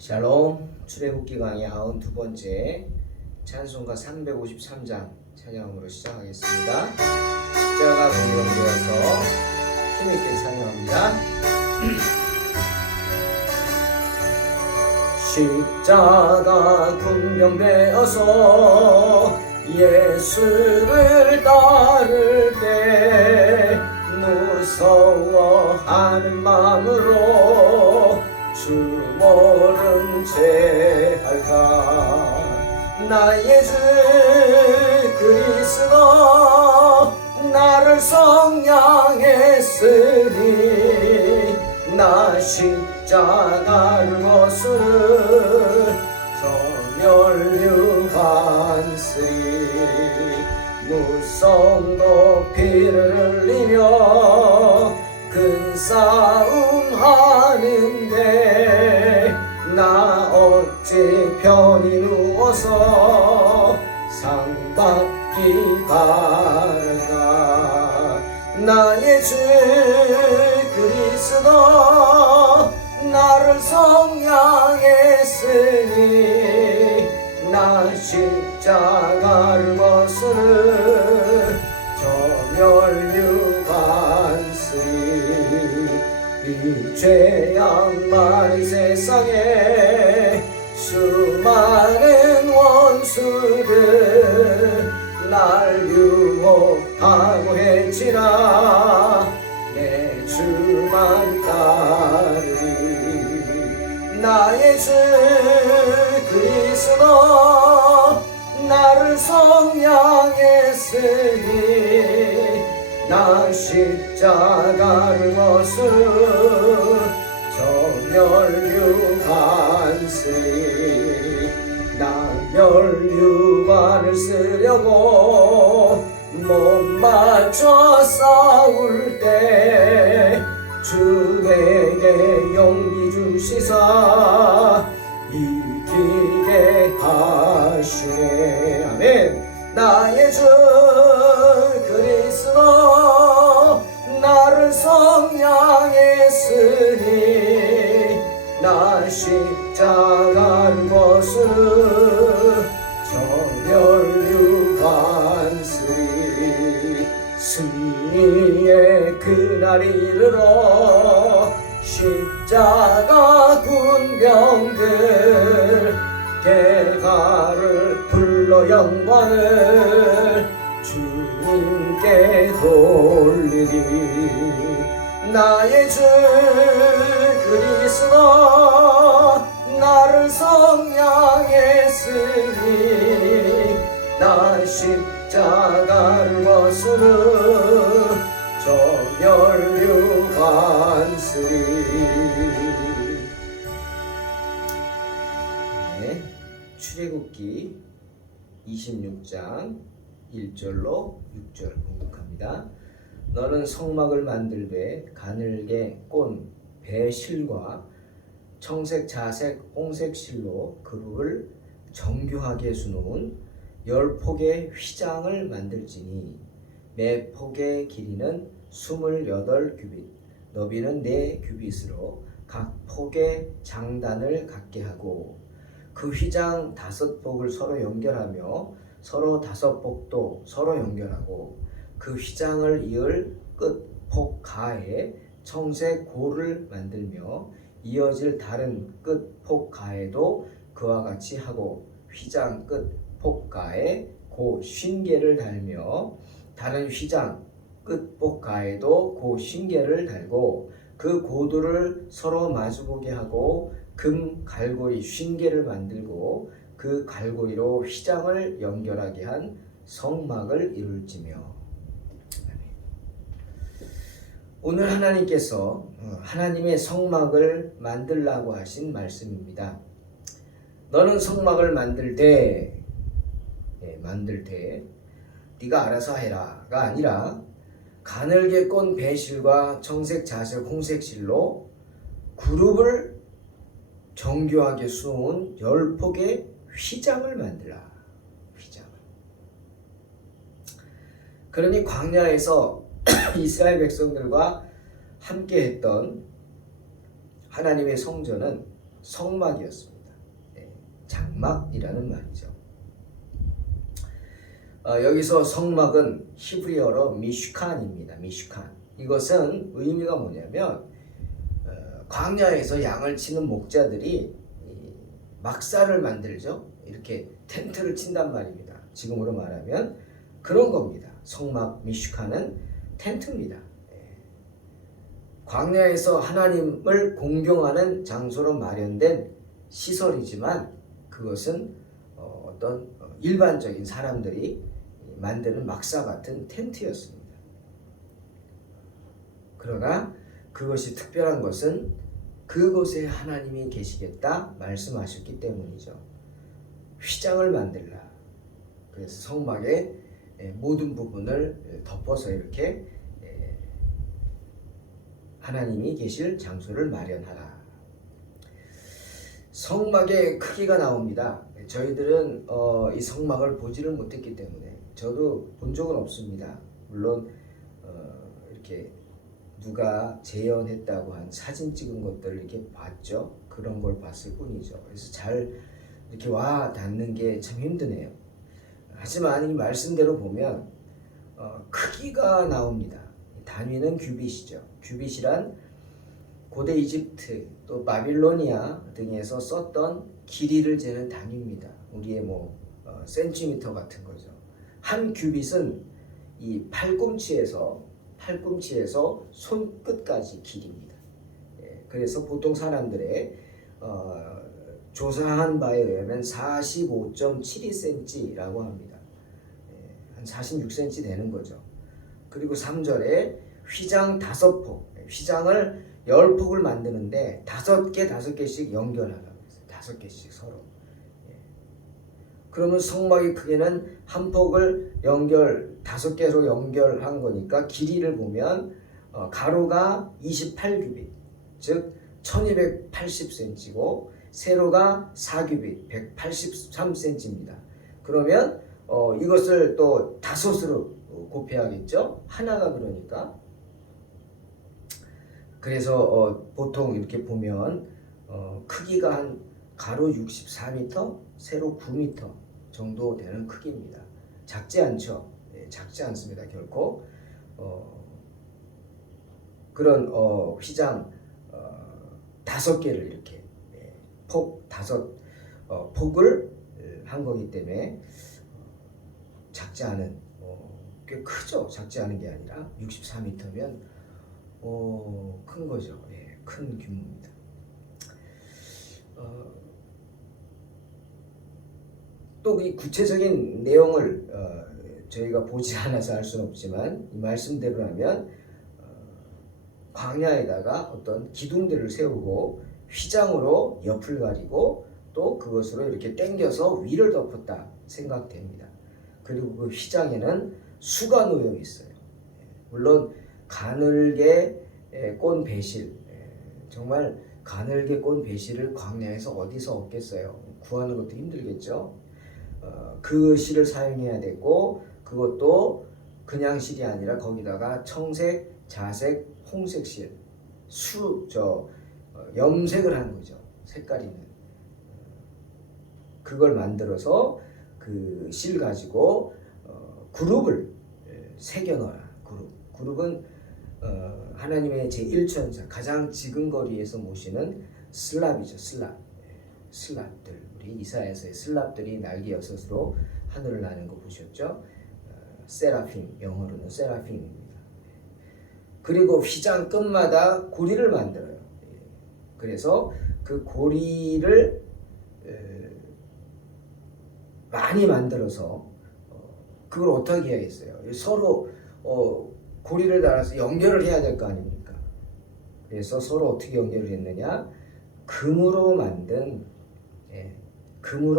샬롬. 출애굽기 강의 92번째 찬송가 353장 찬양으로 시작하겠습니다. 십자가 분명되어서 힘있게 찬양합니다. 십자가 군병되어서 예수를 따를 때 무서워하는 마음으로 주 모른 채 할까. 나의 주 그리스도 나를 성량했으니 나 십자가를 거스르 저멸류관쓰리. 무성도 피를 흘리며 큰 싸움 하는데 나 어찌 편히 누워서 상 받기 바랄까. 나의 주 그리스도 나를 성량했으니 나 십자가를 거스르 저멸류관쓰리. 이 죄악만 세상에 수많은 원수들 날 유혹하고 했지라 내 주만 따르리. 나의 주 그리스도 나를 성량했으니 나 십자가를 거스르 저멸류관쓰리. 나 멸류관을 쓰려고 못 맞춰 싸울 때 주 내게 용기 주시사 이기게 하시네. 아멘. 나의 주 그리스도 나를 성량했으니 나 십자가를 거스르 저멸류관쓰리. 승리의 그날 이르러 십자가 군병들 대가를 불러 영광을 주님께 돌리리. 나의 주 그리스도 나를 성량했으니 나 십자가를 거스르 저멸류관쓰리. 네, 출애굽기 26장 1절로 6절 공독합니다. 너는 성막을 만들되 가늘게 꼰 배실과 청색, 자색, 홍색 실로 그룹을 정교하게 수놓은 10폭의 휘장을 만들지니 매 폭의 길이는 28규빗, 너비는 4규빗으로 각 폭의 장단을 갖게 하고 그 휘장 5폭을 서로 연결하며 서로 5폭도 서로 연결하고 그 휘장을 이을 끝 폭 가에 청색 고를 만들며 이어질 다른 끝 폭 가에도 그와 같이 하고 휘장 끝 폭 가에 고 쉰개를 달며 다른 휘장 끝 폭 가에도 고 쉰개를 달고 그 고도를 서로 마주보게 하고 금 갈고리 쉰개를 만들고 그 갈고리로 휘장을 연결하게 한 성막을 이룰지며. 오늘 하나님께서 하나님의 성막을 만들라고 하신 말씀입니다. 너는 성막을 만들 때 네가 알아서 해라가 아니라 가늘게 꼰 배실과 청색, 자색, 홍색 실로 그룹을 정교하게 수놓은 10폭의 휘장을 만들라. 휘장을. 그러니 광야에서 이스라엘 백성들과 함께 했던 하나님의 성전은 성막이었습니다. 장막이라는 말이죠. 여기서 성막은 히브리어로 미슈칸입니다. 미슈칸. 이것은 의미가 뭐냐면 광야에서 양을 치는 목자들이 막사를 만들죠. 이렇게 텐트를 친단 말입니다. 지금으로 말하면 그런 겁니다. 성막 미슈칸은 텐트입니다. 광야에서 하나님을 공경하는 장소로 마련된 시설이지만 그것은 어떤 일반적인 사람들이 만드는 막사 같은 텐트였습니다. 그러나 그것이 특별한 것은 그곳에 하나님이 계시겠다 말씀하셨기 때문이죠. 휘장을 만들라. 그래서 성막의 모든 부분을 덮어서 이렇게 하나님이 계실 장소를 마련하라. 성막의 크기가 나옵니다. 저희들은 이 성막을 보지를 못했기 때문에 저도 본 적은 없습니다. 물론 이렇게 누가 재현했다고 한 사진 찍은 것들을 이렇게 봤죠. 그런 걸 봤을 뿐이죠. 그래서 잘 이렇게 와 닿는 게 참 힘드네요. 하지만 이 말씀대로 보면 크기가 나옵니다. 단위는 규빗이죠. 규빗이란 고대 이집트 또 바빌로니아 등에서 썼던 길이를 재는 단위입니다. 우리의 센티미터 같은 거죠. 한 규빗은 이 팔꿈치에서 손끝까지 길입니다. 그래서 보통 사람들의 조사한 바에 의하면 45.72cm라고 합니다. 한 46cm 되는 거죠. 그리고 3절에 휘장 5폭, 휘장을 10폭을 만드는데 5개씩 연결하라고 했어요. 5개씩 서로. 그러면 성막의 크기는 한 폭을 5개로 연결한 거니까 길이를 보면 가로가 28규빗, 즉 1280cm고 세로가 4규빗, 183cm입니다. 그러면 이것을 또 5으로 곱해야겠죠? 하나가 그러니까. 그래서 보통 이렇게 보면 크기가 한 가로 64m, 세로 9m 정도 되는 크기입니다. 작지 않죠? 작지 않습니다. 결코. 그런 휘장 5개를 이렇게 폭을 한 거기 때문에 작지 않은 꽤 크죠. 작지 않은 게 아니라 64m면 큰 거죠. 큰 규모입니다. 또 이 구체적인 내용을 저희가 보지 않아서 알 수는 없지만 이 말씀대로라면 광야에다가 어떤 기둥들을 세우고 휘장으로 옆을 가리고 또 그것으로 이렇게 당겨서 위를 덮었다 생각됩니다. 그리고 그 휘장에는 수가 놓여 있어요. 물론 가늘게 꼰 배실, 정말 가늘게 꼰 배실을 광야에서 어디서 얻겠어요? 구하는 것도 힘들겠죠. 그 실을 사용해야 되고 그것도 그냥 실이 아니라 거기다가 청색, 자색, 홍색 실, 염색을 한 거죠. 색깔이는. 그걸 만들어서 그 실 가지고 그룹을 새겨 넣어라. 그룹은 하나님의 제1천사 가장 지근거리에서 모시는 슬랍이죠. 슬랍들. 우리 이사야서의 슬랍들이 날개 6으로 하늘을 나는 거 보셨죠? 세라핌, 영어로는 세라핌입니다. 그리고 휘장 끝마다 고리를 만들어요. 그래서 그 고리를 많이 만들어서 그걸 어떻게 해야겠어요? 서로 고리를 달아서 연결을 해야 될 거 아닙니까? 그래서 서로 어떻게 연결을 했느냐? 금으로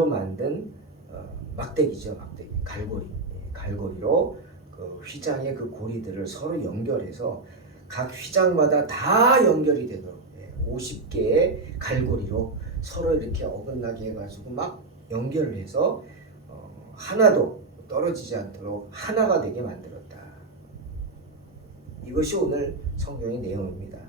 만든 막대기죠. 막대기, 갈고리로 그 휘장의 그 고리들을 서로 연결해서 각 휘장마다 다 연결이 되도록 50개의 갈고리로 서로 이렇게 어긋나게 해가지고 막 연결을 해서 하나도 떨어지지 않도록 하나가 되게 만들었다. 이것이 오늘 성경의 내용입니다.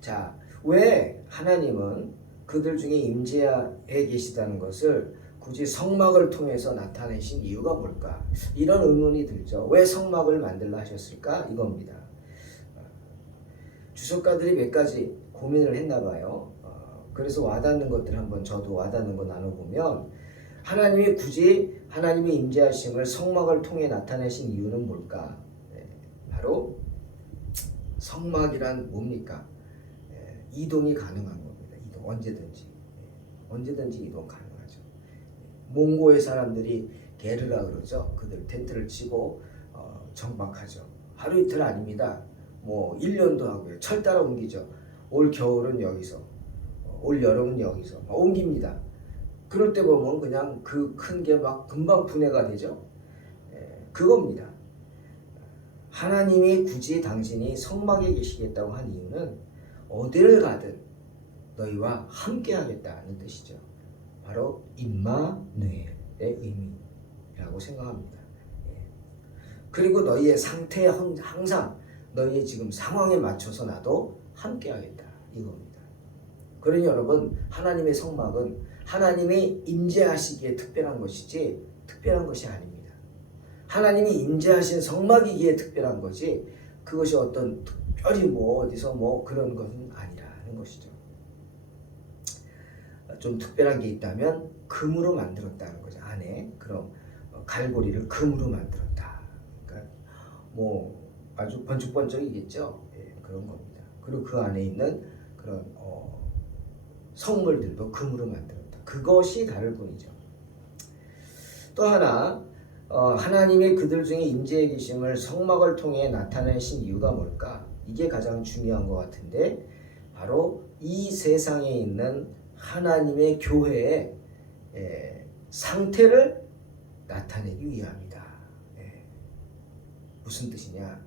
자, 왜 하나님은 그들 중에 임재해 계시다는 것을 굳이 성막을 통해서 나타내신 이유가 뭘까? 이런 의문이 들죠. 왜 성막을 만들라 하셨을까? 이겁니다. 주석가들이 몇 가지 고민을 했나 봐요. 그래서 와닿는 것들 한번 저도 와닿는 거 나눠보면, 하나님이 굳이 하나님의 임재하심을 성막을 통해 나타내신 이유는 뭘까? 바로 성막이란 뭡니까? 이동이 가능한 겁니다. 이동 언제든지 이동 가능하죠. 몽고의 사람들이 게르라 그러죠. 그들 텐트를 치고 정박하죠. 하루 이틀 아닙니다. 뭐 1년도 하고요. 철 따라 옮기죠. 올 겨울은 여기서, 올 여름은 여기서 옮깁니다. 그럴 때 보면 그냥 그 큰 게 막 금방 분해가 되죠. 그겁니다. 하나님이 굳이 당신이 성막에 계시겠다고 한 이유는 어디를 가든 너희와 함께 하겠다는 뜻이죠. 바로 임마누엘의 의미라고 생각합니다. 그리고 너희의 상태에 항상 너희의 지금 상황에 맞춰서 나도 함께 하겠다 이겁니다. 그러니 여러분, 하나님의 성막은 하나님이 임재하시기에 특별한 것이지 특별한 것이 아닙니다. 하나님이 임재하신 성막이기에 특별한 거지 그것이 어떤 특별히 뭐 어디서 뭐 그런 것은 아니라는 것이죠. 좀 특별한 게 있다면 금으로 만들었다는 거죠. 안에 그럼 갈고리를 금으로 만들었다. 그러니까 뭐 아주 번쩍번쩍이겠죠. 그런 겁니다. 그리고 그 안에 있는 그런 성물들도 금으로 만들었다. 그것이 다를 뿐이죠. 또 하나, 하나님의 그들 중에 임재해 계심을 성막을 통해 나타내신 이유가 뭘까? 이게 가장 중요한 것 같은데, 바로 이 세상에 있는 하나님의 교회의 상태를 나타내기 위함이다. 무슨 뜻이냐?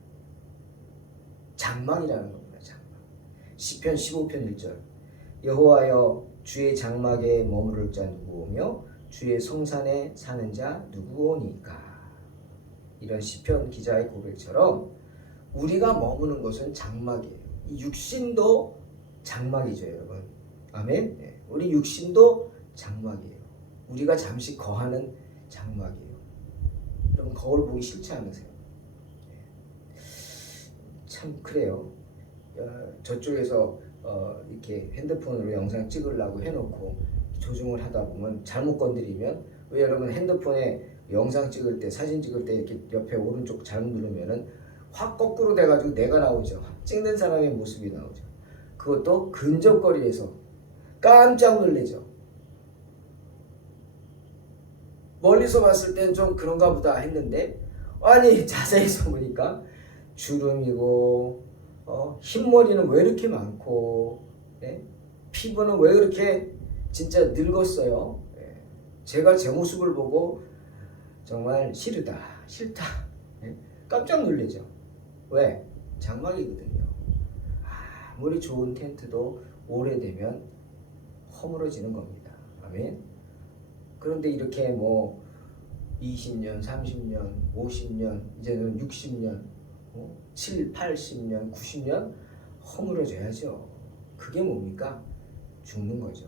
장막이라는 겁니다. 장막. 시편 15편 1절. 여호와여, 주의 장막에 머무를 자 누구오며 주의 성산에 사는 자 누구오니까. 이런 시편 기자의 고백처럼 우리가 머무는 곳은 장막이에요. 이 육신도 장막이죠, 여러분. 아멘. 우리 육신도 장막이에요. 우리가 잠시 거하는 장막이에요. 여러분, 거울 보기 싫지 않으세요? 참 그래요. 저쪽에서 이렇게 핸드폰으로 영상 찍으려고 해놓고 조종을 하다 보면 잘못 건드리면, 왜 여러분 핸드폰에 영상 찍을 때, 사진 찍을 때 이렇게 옆에 오른쪽 잘못 누르면은 확 거꾸로 돼가지고 내가 나오죠. 찍는 사람의 모습이 나오죠. 그것도 근접거리에서 깜짝 놀래죠. 멀리서 봤을 땐 좀 그런가 보다 했는데, 아니 자세히서 보니까 주름이고 흰머리는 왜 이렇게 많고, 피부는 왜 그렇게 진짜 늙었어요. 제가 제 모습을 보고 정말 싫다 깜짝 놀라죠. 왜? 장막이거든요. 아무리 좋은 텐트도 오래되면 허물어지는 겁니다. 아멘. 그런데 이렇게 뭐 20년, 30년, 50년, 이제는 60년, 7, 80년, 90년 허물어져야죠. 그게 뭡니까? 죽는 거죠.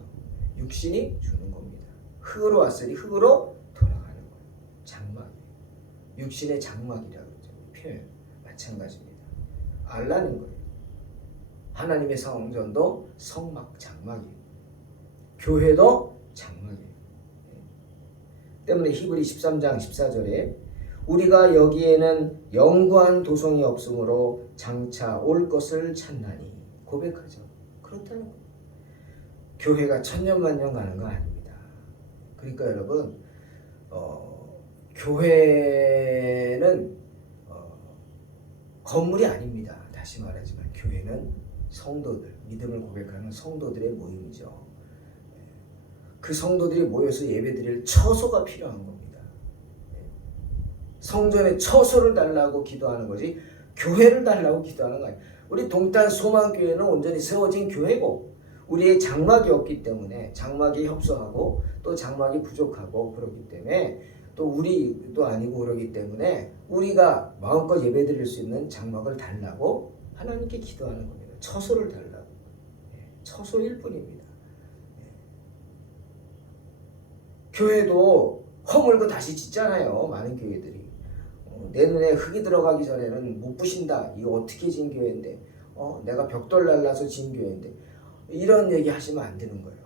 육신이 죽는 겁니다. 흙으로 왔으니 흙으로 돌아가는 거예요. 장막. 육신의 장막이라고 그러죠. 표현 마찬가지입니다. 알라는 거예요. 하나님의 성전도 성막, 장막이에요. 교회도 장막이에요. 때문에 히브리 13장 14절에 우리가 여기에는 영구한 도성이 없으므로 장차 올 것을 찾나니 고백하죠. 그렇다는 거예요. 교회가 천년만년 가는 거 아닙니다. 그러니까 여러분, 교회는 건물이 아닙니다. 다시 말하지만 교회는 성도들, 믿음을 고백하는 성도들의 모임이죠. 그 성도들이 모여서 예배드릴 처소가 필요한 겁니다. 성전에 처소를 달라고 기도하는 거지 교회를 달라고 기도하는 거 아니에요. 우리 동탄 소망교회는 온전히 세워진 교회고, 우리의 장막이 없기 때문에, 장막이 협소하고 또 장막이 부족하고 그렇기 때문에, 또 우리도 아니고 그러기 때문에 우리가 마음껏 예배드릴 수 있는 장막을 달라고 하나님께 기도하는 겁니다. 처소를 달라고. 처소일 뿐입니다. 교회도 허물고 다시 짓잖아요. 많은 교회들이. 내 눈에 흙이 들어가기 전에는 못 부신다. 이거 어떻게 진 교회인데. 내가 벽돌 날라서 진 교회인데. 이런 얘기 하시면 안 되는 거예요.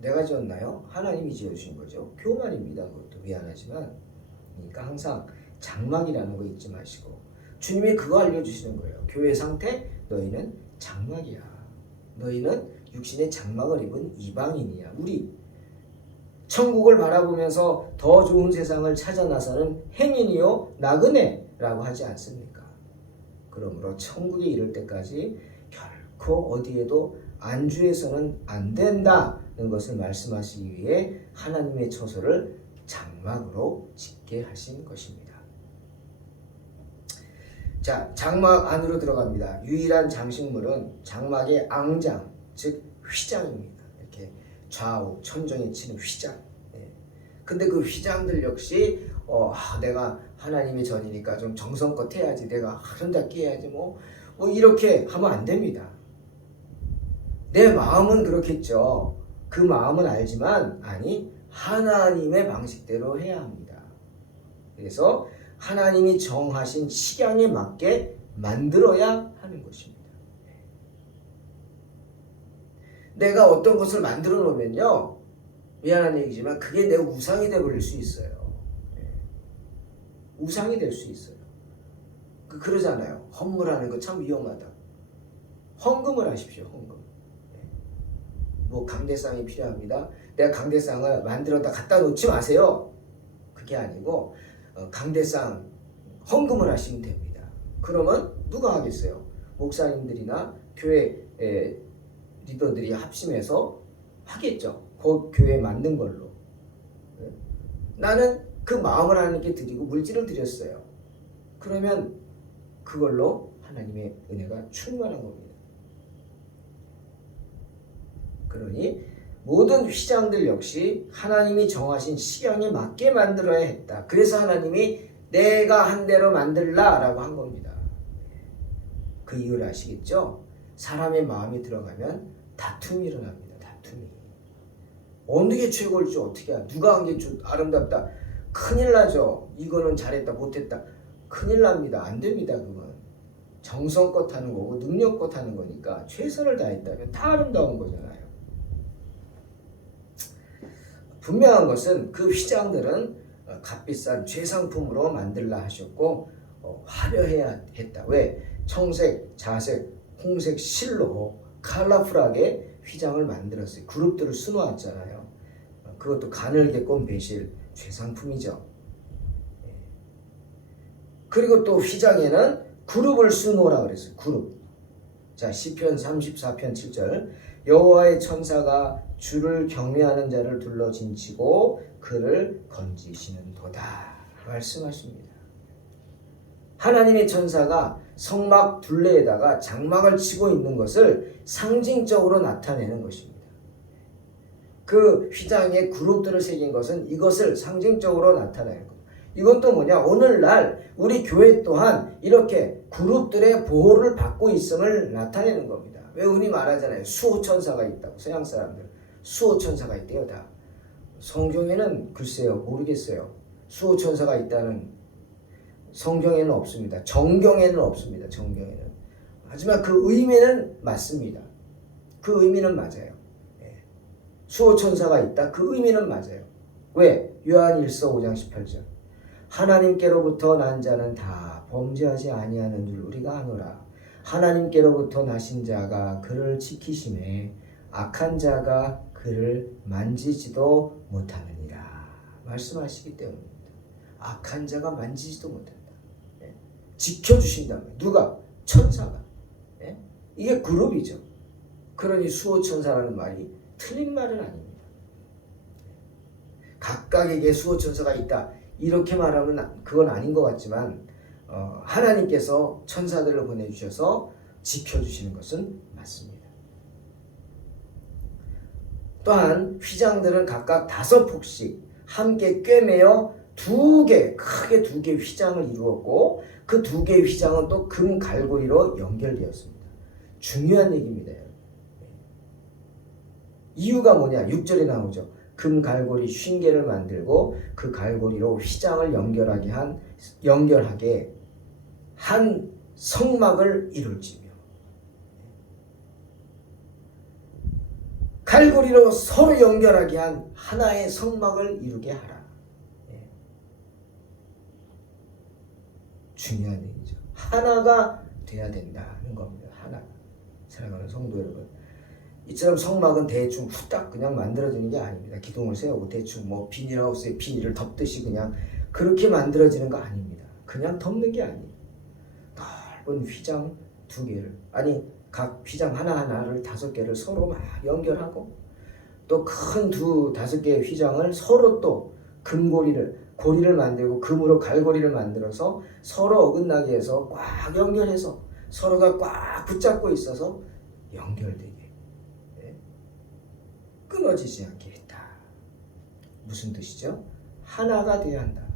내가 지었나요? 하나님이 지어주신 거죠. 교만입니다. 그것도 미안하지만. 그러니까 항상 장막이라는 거 잊지 마시고 주님이 그거 알려주시는 거예요. 교회 상태? 너희는 장막이야. 너희는 육신의 장막을 입은 이방인이야. 우리 천국을 바라보면서 더 좋은 세상을 찾아 나서는 행인이요 나그네라고 하지 않습니까? 그러므로 천국에 이를 때까지 결코 어디에도 안주해서는 안 된다는 것을 말씀하시기 위해 하나님의 처소를 장막으로 짓게 하신 것입니다. 자, 장막 안으로 들어갑니다. 유일한 장식물은 장막의 앙장, 즉 휘장입니다. 이렇게 좌우 천정에 치는 휘장. 근데 그 휘장들 역시 내가 하나님의 전이니까 좀 정성껏 해야지, 내가 아름답게 해야지 뭐 이렇게 하면 안 됩니다. 내 마음은 그렇겠죠. 그 마음은 알지만 아니 하나님의 방식대로 해야 합니다. 그래서 하나님이 정하신 식양에 맞게 만들어야 하는 것입니다. 내가 어떤 것을 만들어 놓으면요, 미안한 얘기지만 그게 내 우상이 되어버릴 수 있어요. 우상이 될 수 있어요. 그러잖아요. 헌물하는 거 참 위험하다. 헌금을 하십시오. 헌금. 뭐 강대상이 필요합니다. 내가 강대상을 만들어다 갖다 놓지 마세요. 그게 아니고 강대상 헌금을 하시면 됩니다. 그러면 누가 하겠어요? 목사님들이나 교회 리더들이 합심해서 하겠죠. 그 교회에 맞는 걸로. 나는 그 마음을 하나님께 드리고 물질을 드렸어요. 그러면 그걸로 하나님의 은혜가 충만한 겁니다. 그러니 모든 휘장들 역시 하나님이 정하신 식양에 맞게 만들어야 했다. 그래서 하나님이 내가 한 대로 만들라 라고 한 겁니다. 그 이유를 아시겠죠? 사람의 마음이 들어가면 다툼이 일어납니다. 다툼이. 어느 게 최고일지 어떻게 알아? 누가 한 게 아름답다. 큰일 나죠. 이거는 잘했다 못했다. 큰일 납니다. 안 됩니다. 그건. 정성껏 하는 거고 능력껏 하는 거니까 최선을 다했다면 다 아름다운 거잖아요. 분명한 것은 그 휘장들은 값비싼 최상품으로 만들라 하셨고 화려해야 했다. 왜? 청색, 자색, 홍색 실로 컬러풀하게 휘장을 만들었어요. 그룹들을 수놓았잖아요. 그것도 가늘게 꼰 배실 최상품이죠. 그리고 또 휘장에는 그룹을 수놓으라 그랬어요. 그룹. 자, 시편 34편 7절. 여호와의 천사가 주를 경외하는 자를 둘러 진치고 그를 건지시는도다 말씀하십니다. 하나님의 천사가 성막 둘레에다가 장막을 치고 있는 것을 상징적으로 나타내는 것입니다. 그 휘장에 그룹들을 새긴 것은 이것을 상징적으로 나타내는 것. 이것도 뭐냐? 오늘날 우리 교회 또한 이렇게 그룹들의 보호를 받고 있음을 나타내는 겁니다. 왜 흔히 말하잖아요. 수호천사가 있다고. 서양 사람들 수호천사가 있대요. 다. 성경에는 글쎄요 모르겠어요. 수호천사가 있다는 성경에는 없습니다. 정경에는 없습니다. 정경에는. 하지만 그 의미는 맞습니다. 그 의미는 맞아요. 수호천사가 있다. 그 의미는 맞아요. 왜? 요한 1서 5장 18절. 하나님께로부터 난 자는 다 범죄하지 아니하는 줄 우리가 아노라. 하나님께로부터 나신 자가 그를 지키심에 악한 자가 그를 만지지도 못하느니라 말씀하시기 때문입니다. 악한 자가 만지지도 못한다. 지켜주신다면 누가? 천사가. 이게 그룹이죠. 그러니 수호천사라는 말이 틀린 말은 아닙니다. 각각에게 수호천사가 있다 이렇게 말하면 그건 아닌 것 같지만 하나님께서 천사들을 보내주셔서 지켜주시는 것은 맞습니다. 또한 휘장들은 각각 5폭씩 함께 꿰매어 크게 두 개 휘장을 이루었고 그 2개의 휘장은 또 금 갈고리로 연결되었습니다. 중요한 얘기입니다. 이유가 뭐냐? 6절에 나오죠. 금 갈고리 50개를 만들고 그 갈고리로 휘장을 연결하게 한 성막을 이룰지며. 갈고리로 서로 연결하게 한 하나의 성막을 이루게 하라. 중요한 얘기죠. 하나가 돼야 된다는 겁니다. 하나. 사랑하는 성도 여러분, 이처럼 성막은 대충 후딱 그냥 만들어지는 게 아닙니다. 기둥을 세우고 대충 뭐 비닐하우스에 비닐을 덮듯이 그냥 그렇게 만들어지는 거 아닙니다. 그냥 덮는 게 아니에요. 넓은 휘장 2개를, 아니 각 휘장 하나하나를 5개를 서로 막 연결하고, 또 큰 5개의 휘장을 서로 또 고리를 만들고 금으로 갈고리를 만들어서 서로 어긋나게 해서 꽉 연결해서 서로가 꽉 붙잡고 있어서 연결되게, 끊어지지 않게 했다. 무슨 뜻이죠? 하나가 되어야 한다.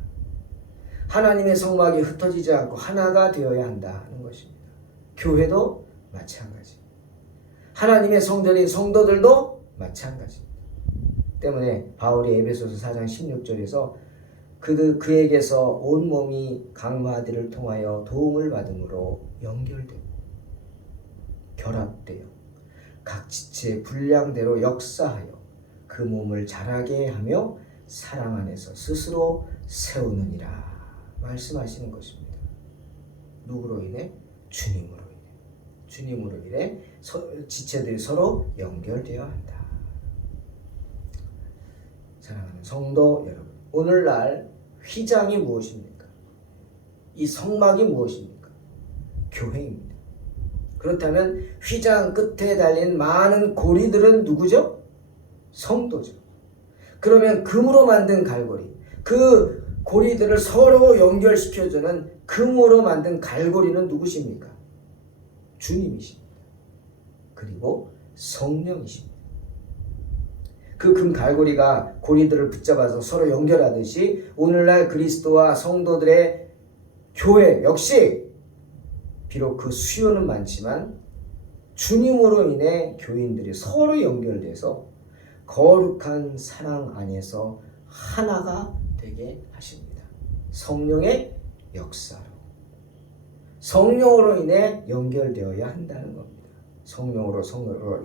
하나님의 성막이 흩어지지 않고 하나가 되어야 한다는 것입니다. 교회도 마찬가지. 하나님의 성전인 성도들도 마찬가지입니다. 때문에 바울이 에베소서 4장 16절에서 그에게서 온몸이 각마디를 통하여 도움을 받음으로 연결되고 결합되어 각 지체의 분량대로 역사하여 그 몸을 자라게 하며 사랑 안에서 스스로 세우느니라 말씀하시는 것입니다. 누구로 인해? 주님으로 인해. 주님으로 인해 지체들이 서로 연결되어야 한다. 사랑하는 성도 여러분, 오늘날 휘장이 무엇입니까? 이 성막이 무엇입니까? 교회입니다. 그렇다면 휘장 끝에 달린 많은 고리들은 누구죠? 성도죠. 그러면 금으로 만든 갈고리, 그 고리들을 서로 연결시켜주는 금으로 만든 갈고리는 누구십니까? 주님이십니다. 그리고 성령이십니다. 그 금 갈고리가 고리들을 붙잡아서 서로 연결하듯이 오늘날 그리스도와 성도들의 교회 역시 비록 그 수요는 많지만 주님으로 인해 교인들이 서로 연결돼서 거룩한 사랑 안에서 하나가 되게 하십니다. 성령의 역사로. 성령으로 인해 연결되어야 한다는 겁니다. 성령으로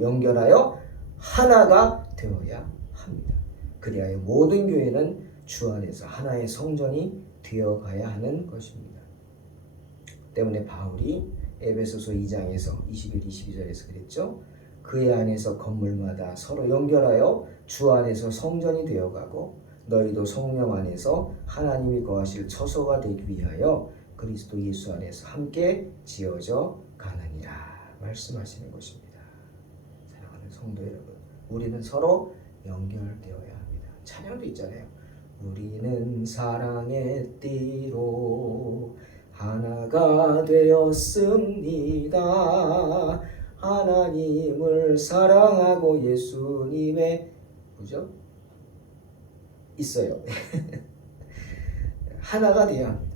연결하여 하나가 되어야 합니다. 그리하여 모든 교회는 주 안에서 하나의 성전이 되어가야 하는 것입니다. 때문에 바울이 에베소서 2장에서 21, 22절에서 그랬죠. 그의 안에서 건물마다 서로 연결하여 주 안에서 성전이 되어가고 너희도 성령 안에서 하나님이 거하실 처소가 되기 위하여 그리스도 예수 안에서 함께 지어져 가느니라 말씀하시는 것입니다. 사랑하는 성도 여러분, 우리는 서로 연결되어야 합니다. 찬양도 있잖아요. 우리는 사랑의 띠로 하나가 되었습니다. 하나님을 사랑하고 예수님의 그죠? 있어요. 하나가 되어야 합니다.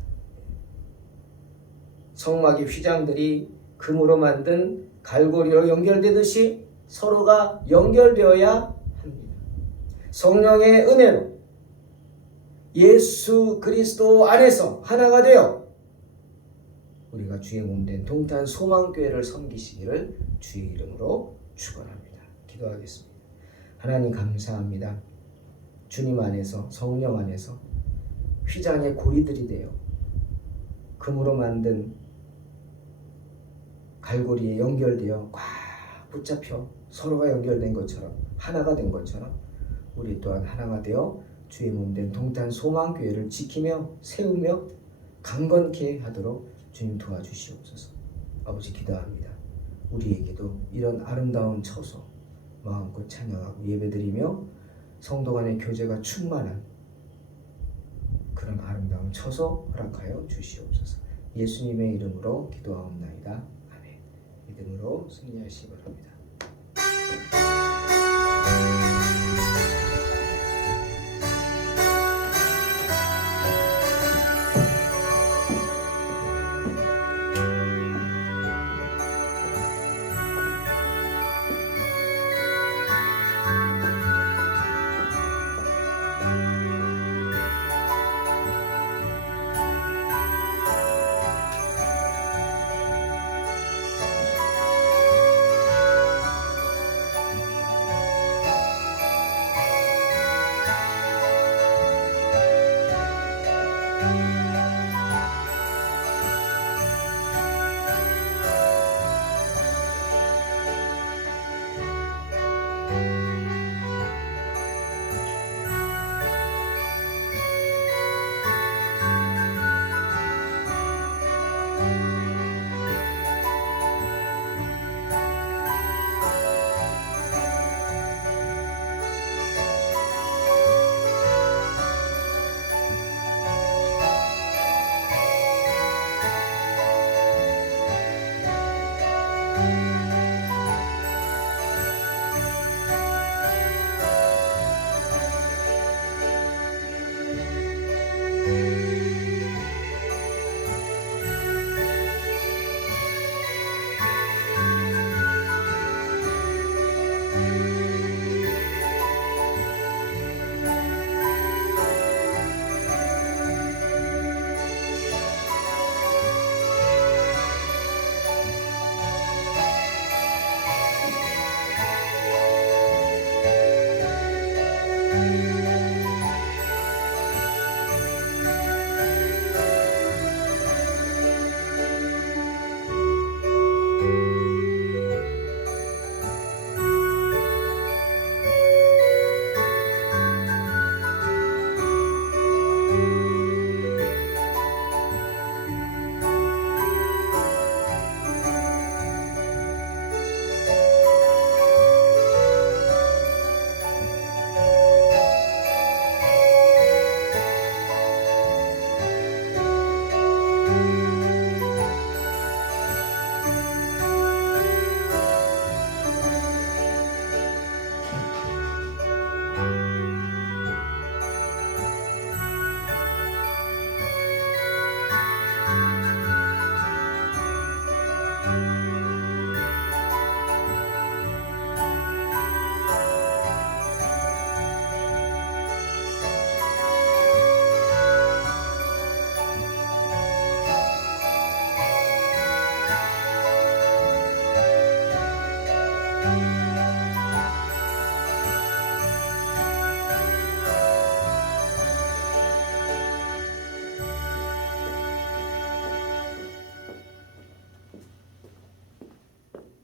성막의 휘장들이 금으로 만든 갈고리로 연결되듯이 서로가 연결되어야 합니다. 성령의 은혜로 예수 그리스도 안에서 하나가 되어 우리가 주의 몸된 동탄 소망교회를 섬기시기를 주의 이름으로 축원합니다. 기도하겠습니다. 하나님 감사합니다. 주님 안에서 성령 안에서 휘장의 고리들이 되어 금으로 만든 갈고리에 연결되어 꽉 붙잡혀 서로가 연결된 것처럼 하나가 된 것처럼 우리 또한 하나가 되어 주의 몸된 동탄 소망교회를 지키며 세우며 강건케 하도록 주님 도와주시옵소서. 아버지 기도합니다. 우리에게도 이런 아름다운 처소 마음껏 찬양하고 예배드리며 성도 간의 교제가 충만한 그런 아름다운 처소 허락하여 주시옵소서. 예수님의 이름으로 기도하옵나이다. 아멘. 믿음으로 승리하시기 바랍니다. 음.